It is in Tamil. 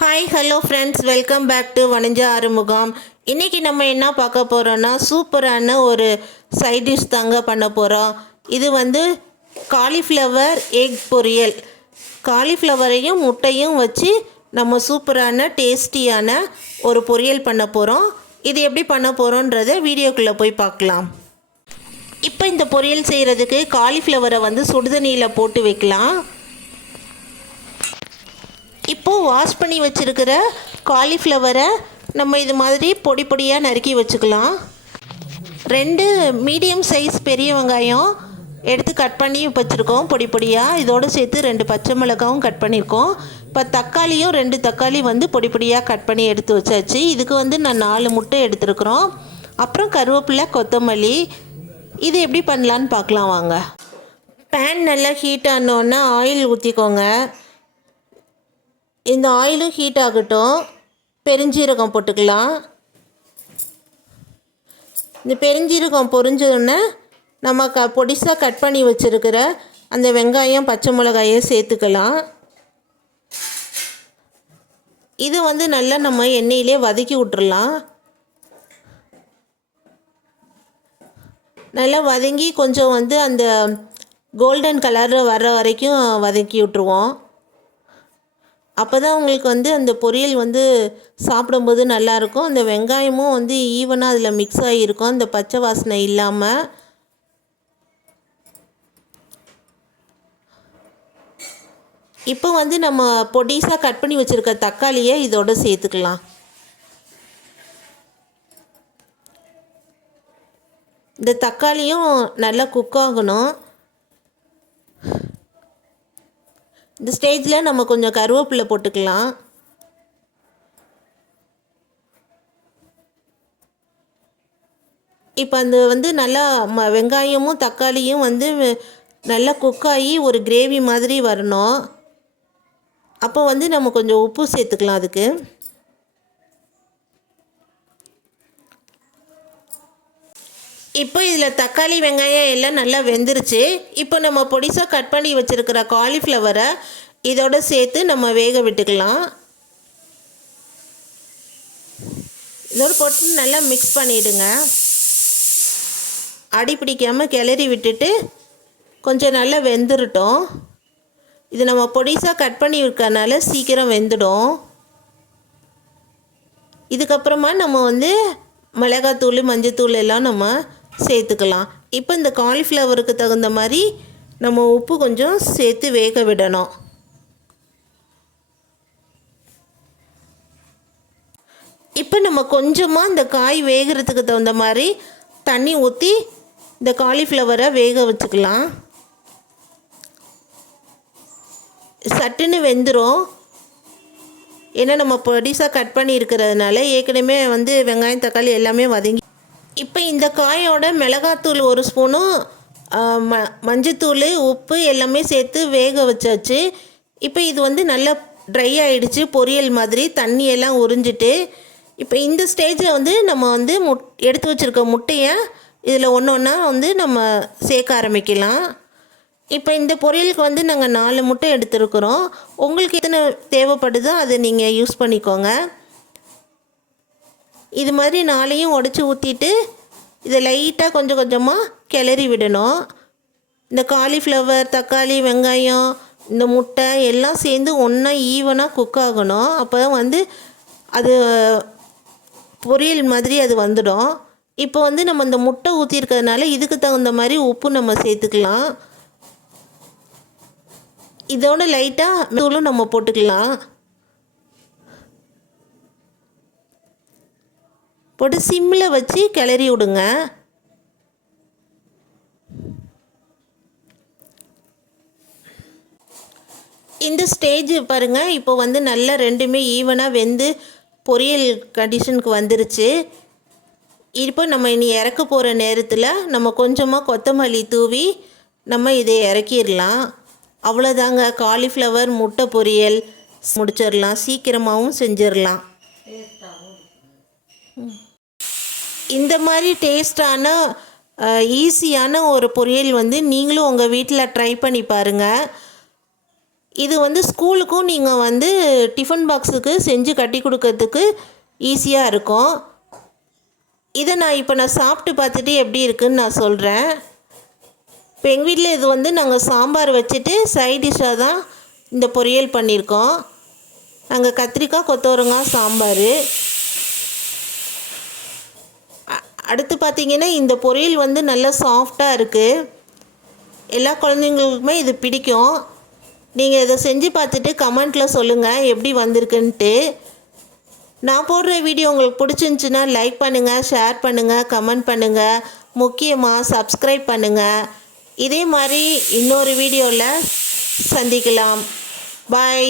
Hi hello friends welcome back to வணிஞ்ச Arumugam இன்றைக்கி நம்ம என்ன பார்க்க போகிறோன்னா சூப்பரான ஒரு சைட் டிஷ் தாங்க பண்ண போகிறோம் இது வந்து காலிஃப்ளவர் எக் பொரியல். காலிஃப்ளவரையும் முட்டையும் வச்சு நம்ம சூப்பரான டேஸ்டியான ஒரு பொரியல் பண்ண போகிறோம் இது எப்படி பண்ண போகிறோன்றத வீடியோக்குள்ளே போய் பார்க்கலாம். இப்போ இந்த பொரியல் செய்கிறதுக்கு காலிஃப்ளவரை வந்து சுடுதண்ணியில் போட்டு வைக்கலாம். இப்போது வாஷ் பண்ணி வச்சுருக்கிற காலிஃப்ளவரை நம்ம இது மாதிரி பொடி பொடியாக நறுக்கி வச்சுக்கலாம். ரெண்டு மீடியம் சைஸ் பெரிய வெங்காயம் எடுத்து கட் பண்ணி வச்சுருக்கோம் பொடி பொடியாக இதோடு சேர்த்து ரெண்டு பச்சை மிளகாவும் கட் பண்ணியிருக்கோம் இப்போ தக்காளியும் ரெண்டு தக்காளி வந்து பொடி பொடியாக கட் பண்ணி எடுத்து வச்சாச்சு. இதுக்கு வந்து நான் நாலு முட்டை எடுத்துருக்குறோம். அப்புறம் கருவேப்பிலை கொத்தமல்லி இது எப்படி பண்ணலான்னு பார்க்கலாம் வாங்க. பேன் நல்லா ஹீட் ஆனோன்னா ஆயில் ஊற்றிக்கோங்க இந்த ஆயிலும் ஹீட் ஆகட்டும். பெருஞ்சீரகம் போட்டுக்கலாம். இந்த பெருஞ்சீரகம் பொரிஞ்சோடனே நம்ம க பொடிசாக கட் பண்ணி வச்சுருக்கிற அந்த வெங்காயம் பச்சை மிளகாயை சேர்த்துக்கலாம். இது வந்து நல்லா நம்ம எண்ணெயிலே வதக்கி விட்டுறலாம். நல்லா வதங்கி கொஞ்சம் வந்து அந்த கோல்டன் கலர் வர்ற வரைக்கும் வதக்கி விட்ருவோம் அப்போ தான் உங்களுக்கு வந்து அந்த பொரியல் வந்து சாப்பிடும்போது நல்லாயிருக்கும். அந்த வெங்காயமும் வந்து ஈவனாக அதில் மிக்ஸ் ஆகியிருக்கும். அந்த பச்சை வாசனை இல்லாமல் இப்போ வந்து நம்ம பொடிசாக கட் பண்ணி வச்சுருக்க தக்காளியை இதோட சேர்த்துக்கலாம். இந்த தக்காளியும் நல்லா குக் ஆகணும். இந்த ஸ்டேஜில் நம்ம கொஞ்சம் கருவேப்பிலை போட்டுக்கலாம். இப்போ அந்த வந்து நல்லா ம வெங்காயமும் தக்காளியும் வந்து நல்லா குக்காகி ஒரு கிரேவி மாதிரி வரணும். அப்போ வந்து நம்ம கொஞ்சம் உப்பு சேர்த்துக்கலாம் அதுக்கு. இப்போ இதில் தக்காளி வெங்காயம் எல்லாம் நல்லா வெந்துருச்சு. இப்போ நம்ம பொடிசாக கட் பண்ணி வச்சுருக்கிற காலிஃப்ளவரை இதோட சேர்த்து நம்ம வேக விட்டுக்கலாம். இதோட போட்டு நல்லா மிக்ஸ் பண்ணிவிடுங்க அடி பிடிக்காமல் கிளறி விட்டுட்டு கொஞ்சம் நல்லா வெந்துருட்டோம். இது நம்ம பொடிசாக கட் பண்ணி இருக்கறனால சீக்கிரம் வெந்துடும். இதுக்கப்புறமா நம்ம வந்து மிளகாத்தூள் மஞ்சத்தூள் எல்லாம் நம்ம சேர்த்துக்கலாம். இப்போ இந்த காலிஃப்ளவருக்கு தகுந்த மாதிரி நம்ம உப்பு கொஞ்சம் சேர்த்து வேக விடணும். இப்போ நம்ம கொஞ்சமாக இந்த காய் வேகிறதுக்கு தகுந்த மாதிரி தண்ணி ஊற்றி இந்த காலிஃப்ளவரை வேக வச்சுக்கலாம். சட்டுன்னு வெந்துடும் ஏன்னா நம்ம பொடிசாக கட் பண்ணி இருக்கிறதுனால ஏற்கனவே வந்து வெங்காயம் தக்காளி எல்லாமே வதங்கி இந்த காயோட மிளகாத்தூள் ஒரு ஸ்பூனும் ம மஞ்சத்தூள் உப்பு எல்லாமே சேர்த்து வேக வச்சாச்சு. இப்போ இது வந்து நல்லா ட்ரை ஆகிடுச்சு பொரியல் மாதிரி தண்ணியெல்லாம் உறிஞ்சிட்டு. இப்போ இந்த ஸ்டேஜில் வந்து நம்ம வந்து முட் எடுத்து வச்சுருக்க முட்டையை இதில் ஒன்று ஒன்றா வந்து நம்ம சேர்க்க ஆரம்பிக்கலாம். இப்போ இந்த பொரியலுக்கு வந்து நாங்கள் நாலு முட்டை எடுத்துருக்குறோம். உங்களுக்கு எத்தனை தேவைப்படுதோ அதை நீங்கள் யூஸ் பண்ணிக்கோங்க. இது மாதிரி நாளையும் உடச்சி ஊற்றிட்டு இதை லைட்டாக கொஞ்சம் கொஞ்சமாக கிளறி விடணும். இந்த காலிஃப்ளவர் தக்காளி வெங்காயம் இந்த முட்டை எல்லாம் சேர்ந்து ஒன்றா ஈவனாக குக் ஆகணும். அப்போ தான் வந்து அது பொரியல் மாதிரி அது வந்துடும். இப்போ வந்து நம்ம இந்த முட்டை ஊற்றிருக்கிறதுனால இதுக்கு தகுந்த மாதிரி உப்பு நம்ம சேர்த்துக்கலாம். இதோட லைட்டாக தூளும் நம்ம போட்டுக்கலாம். போட்டு சிம்மில் வச்சு கிளறி விடுங்க. இந்த ஸ்டேஜ் பாருங்கள் இப்போ வந்து நல்லா ரெண்டுமே ஈவனாக வெந்து பொரியல் கண்டிஷனுக்கு வந்துருச்சு. இப்போ நம்ம இனி இறக்க போகிற நேரத்தில் நம்ம கொஞ்சமாக கொத்தமல்லி தூவி நம்ம இதை இறக்கிடலாம். அவ்வளோதாங்க காலிஃப்ளவர் முட்டை பொரியல் முடிச்சிடலாம். சீக்கிரமாகவும் செஞ்சிடலாம். இந்த மாதிரி டேஸ்டான ஈஸியான ஒரு பொரியல் வந்து நீங்களும் உங்கள் வீட்டில் ட்ரை பண்ணி பாருங்கள் இது வந்து ஸ்கூலுக்கும் நீங்கள் வந்து டிஃபன் பாக்ஸுக்கு செஞ்சு கட்டி கொடுக்கறதுக்கு ஈஸியாக இருக்கும். இதை நான் இப்போ நான் சாப்பிட்டு பார்த்துட்டு எப்படி இருக்குன்னு நான் சொல்கிறேன் இப்போ எங்கள் வீட்டில் இது வந்து நாங்கள் சாம்பார் வச்சுட்டு சைட் டிஷ்ஷாக தான் இந்த பொரியல் பண்ணியிருக்கோம் நாங்கள் கத்திரிக்காய் கொத்தவரங்காய் சாம்பார். அடுத்து பார்த்தீங்கன்னா இந்த பொரியல் வந்து நல்லா சாஃப்டாக இருக்குது எல்லா குழந்தைங்களுக்குமே இது பிடிக்கும். நீங்கள் இதை செஞ்சு பார்த்துட்டு கமெண்ட்டில் சொல்லுங்கள் எப்படி வந்திருக்குன்ட்டு. நான் போடுற வீடியோ உங்களுக்கு பிடிச்சிருந்துச்சின்னா லைக் பண்ணுங்கள் ஷேர் பண்ணுங்கள் கமெண்ட் பண்ணுங்கள் முக்கியமாக சப்ஸ்கிரைப் பண்ணுங்கள் இதே மாதிரி இன்னொரு வீடியோவில் சந்திக்கலாம். பாய்